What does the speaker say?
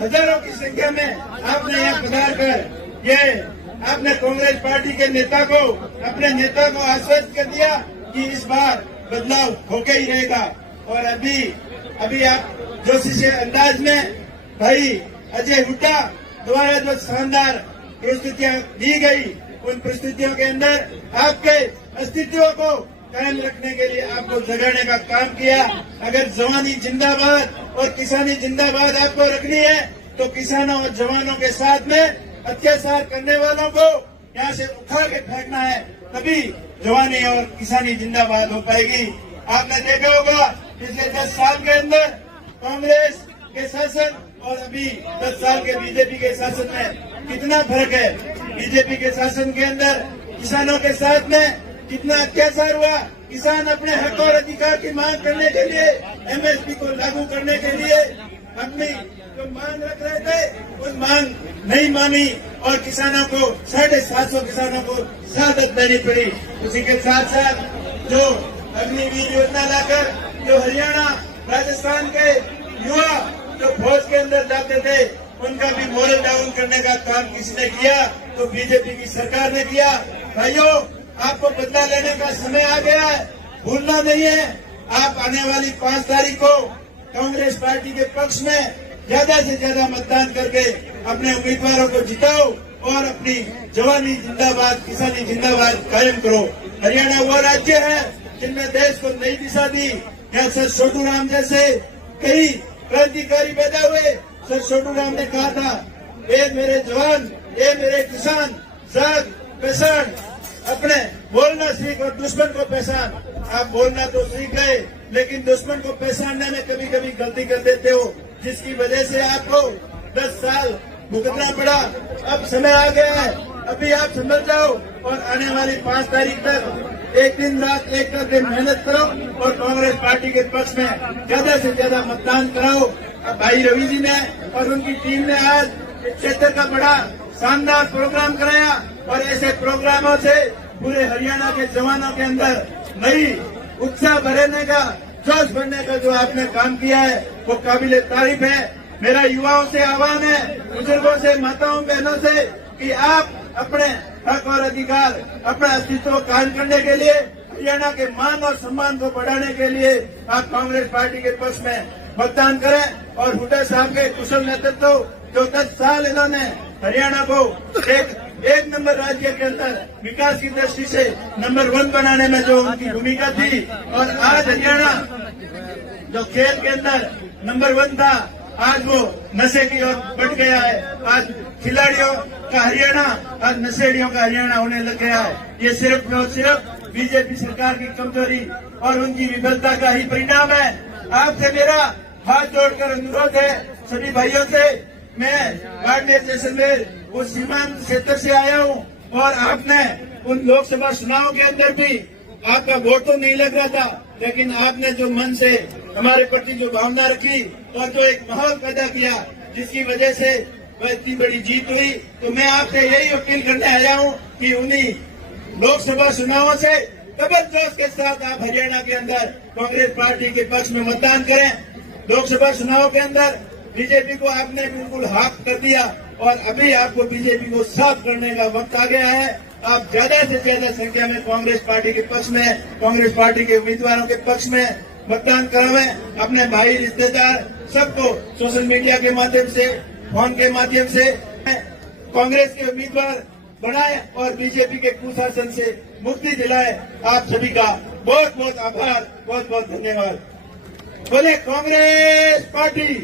हजारों की संख्या में आपने यहाँ पधार कर ये आपने कांग्रेस पार्टी के नेता को अपने नेता को आश्वस्त कर दिया कि इस बार बदलाव होके ही रहेगा। और अभी आप जोशी से अंदाज में भाई अजय हुड्डा द्वारा जो शानदार परिस्थितियां दी गई, उन परिस्थितियों के अंदर आपके अस्तित्व को कायम रखने के लिए आपको जगाने का काम किया। अगर जवानी जिंदाबाद और किसानी जिंदाबाद आपको रखनी है तो किसानों और जवानों के साथ में अत्याचार करने वालों को यहाँ से उखाड़ के फेंकना है, तभी जवानी और किसानी जिंदाबाद हो पाएगी। आपने देखा होगा पिछले 10 साल के अंदर कांग्रेस के शासन और अभी 10 साल के बीजेपी के शासन में कितना फर्क है। बीजेपी के शासन के अंदर किसानों के साथ में कितना अत्याचार हुआ। किसान अपने हक और अधिकार की मांग करने के लिए, एमएसपी को लागू करने के लिए अपनी जो मांग रख रहे थे उस मांग नहीं मानी और किसानों को 750 किसानों को शहादत देनी पड़ी। उसी के साथ साथ जो अग्निवीर योजना लाकर जो हरियाणा राजस्थान के युवा जो फौज के अंदर जाते थे उनका भी मोरल डाउन करने का काम किसने किया? तो बीजेपी की सरकार ने किया। भाइयों, आपको बदला लेने का समय आ गया है, भूलना नहीं है। आप आने वाली 5 तारीख को कांग्रेस पार्टी के पक्ष में ज्यादा से ज्यादा मतदान करके अपने उम्मीदवारों को जिताओ और अपनी जवानी जिंदाबाद किसानी जिंदाबाद कायम करो। हरियाणा वो राज्य है जिनने देश को नई दिशा दी। यहाँ सर छोटू राम जैसे कई क्रांतिकारी पैदा हुए। सर छोटू राम ने कहा था, ए मेरे जवान, ए मेरे किसान, जाग पहचान, अपने बोलना सीख और दुश्मन को पहचान। आप बोलना तो सीख गए लेकिन दुश्मन को पहचानने में कभी कभी गलती कर देते हो, जिसकी वजह से आपको 10 साल भुगतना पड़ा। अब समय आ गया है, अभी आप समझ जाओ और आने वाली 5 तारीख तक एक दिन रात एक करके मेहनत करो और कांग्रेस पार्टी के पक्ष में ज्यादा से ज्यादा मतदान कराओ। अब भाई रवि जी ने और उनकी टीम ने आज क्षेत्र का बड़ा शानदार प्रोग्राम कराया और ऐसे प्रोग्रामों से पूरे हरियाणा के जवानों के अंदर नई उत्साह भरने का, जोश भरने का जो आपने काम किया है वो काबिले तारीफ है। मेरा युवाओं से आह्वान है, बुजुर्गों से, माताओं बहनों से कि आप अपने हक और अधिकार, अपना अस्तित्व कायम करने के लिए, हरियाणा के मान और सम्मान को बढ़ाने के लिए आप कांग्रेस पार्टी के पक्ष में मतदान करें। और हुड्डा साहब के कुशल नेतृत्व जो 10 साल इन्होंने हरियाणा को एक नंबर राज्य के अंदर विकास की दृष्टि से नंबर 1 बनाने में जो उनकी भूमिका थी, और आज हरियाणा जो खेल के अंदर नंबर 1 था, आज वो नशे की ओर बढ़ गया है। आज खिलाड़ियों का हरियाणा आज नशेड़ियों का हरियाणा होने लग गया है। ये सिर्फ और सिर्फ बीजेपी सरकार की कमजोरी और उनकी विफलता का ही परिणाम है। आपसे मेरा हाथ जोड़कर अनुरोध है सभी भाइयों से, मैं बाड़मेर जैसलमेर उस सीमांत क्षेत्र से आया हूँ और आपने उन लोकसभा चुनाव के अंदर भी आपका वोट तो नहीं लग रहा था, लेकिन आपने जो मन से हमारे प्रति जो भावना रखी और जो एक माहौल पैदा किया जिसकी वजह से वह इतनी बड़ी जीत हुई। तो मैं आपसे यही अपील करने आया हूँ कि उन्हीं लोकसभा चुनावों से डबल जोश के साथ आप हरियाणा के अंदर कांग्रेस पार्टी के पक्ष में मतदान करें। लोकसभा चुनाव के अंदर बीजेपी को आपने बिल्कुल हाफ कर दिया और अभी आपको बीजेपी को साफ करने का वक्त आ गया है। आप ज्यादा से ज्यादा संख्या में कांग्रेस पार्टी के पक्ष में, कांग्रेस पार्टी के उम्मीदवारों के पक्ष में मतदान करावें। अपने भाई रिश्तेदार सबको सोशल मीडिया के माध्यम से, फोन के माध्यम से कांग्रेस के उम्मीदवार बनाए और बीजेपी के कुशासन से मुक्ति दिलाए। आप सभी का बहुत बहुत आभार, बहुत बहुत धन्यवाद। बोले कांग्रेस पार्टी।